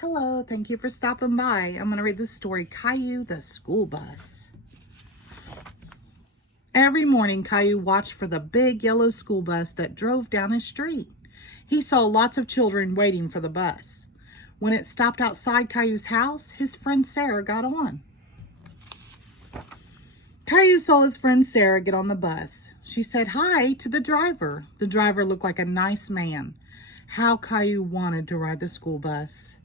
Hello, thank you for stopping by. I'm going to read the story, Caillou the School Bus. Every morning, Caillou watched for the big yellow school bus that drove down his street. He saw lots of children waiting for the bus. When it stopped outside Caillou's house, his friend Sarah got on. Caillou saw his friend Sarah get on the bus. She said hi to the driver. The driver looked like a nice man. How Caillou wanted to ride the school bus.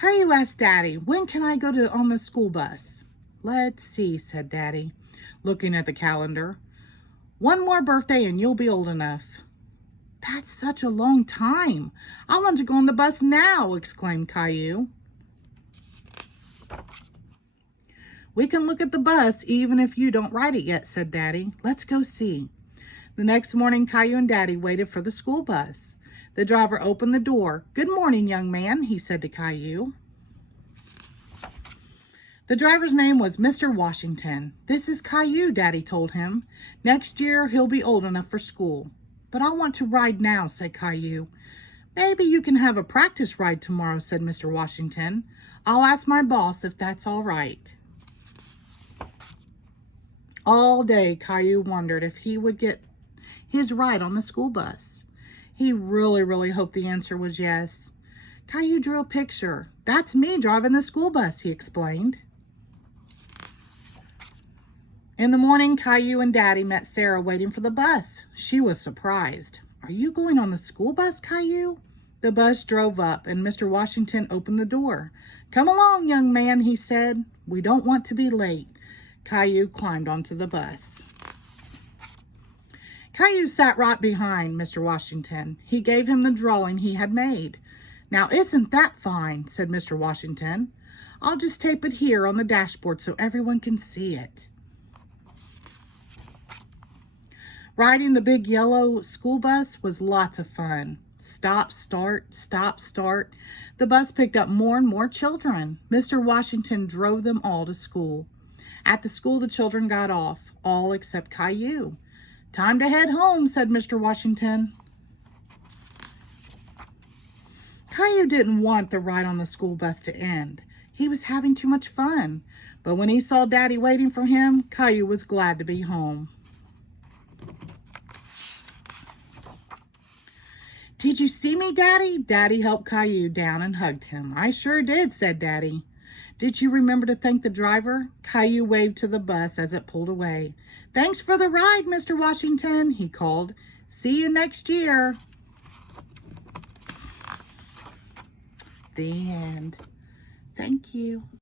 Caillou asked Daddy, when can I go on the school bus? Let's see, said Daddy, looking at the calendar. One more birthday and you'll be old enough. That's such a long time. I want to go on the bus now, exclaimed Caillou. We can look at the bus even if you don't ride it yet, said Daddy. Let's go see. The next morning, Caillou and Daddy waited for the school bus. The driver opened the door. Good morning, young man, he said to Caillou. The driver's name was Mr. Washington. This is Caillou, Daddy told him. Next year, he'll be old enough for school. But I want to ride now, said Caillou. Maybe you can have a practice ride tomorrow, said Mr. Washington. I'll ask my boss if that's all right. All day, Caillou wondered if he would get his ride on the school bus. He really hoped the answer was yes. Caillou drew a picture. That's me driving the school bus, he explained. In the morning, Caillou and Daddy met Sarah waiting for the bus. She was surprised. Are you going on the school bus, Caillou? The bus drove up and Mr. Washington opened the door. Come along, young man, he said. We don't want to be late. Caillou climbed onto the bus. Caillou sat right behind Mr. Washington. He gave him the drawing he had made. Now, isn't that fine, said Mr. Washington. I'll just tape it here on the dashboard so everyone can see it. Riding the big yellow school bus was lots of fun. Stop, start, stop, start. The bus picked up more and more children. Mr. Washington drove them all to school. At the school, the children got off, all except Caillou. Time to head home, said Mr. Washington. Caillou didn't want the ride on the school bus to end. He was having too much fun. But when he saw Daddy waiting for him, Caillou was glad to be home. Did you see me, Daddy? Daddy helped Caillou down and hugged him. I sure did, said Daddy. Did you remember to thank the driver? Caillou waved to the bus as it pulled away. Thanks for the ride, Mr. Washington, he called. See you next year. The end. Thank you.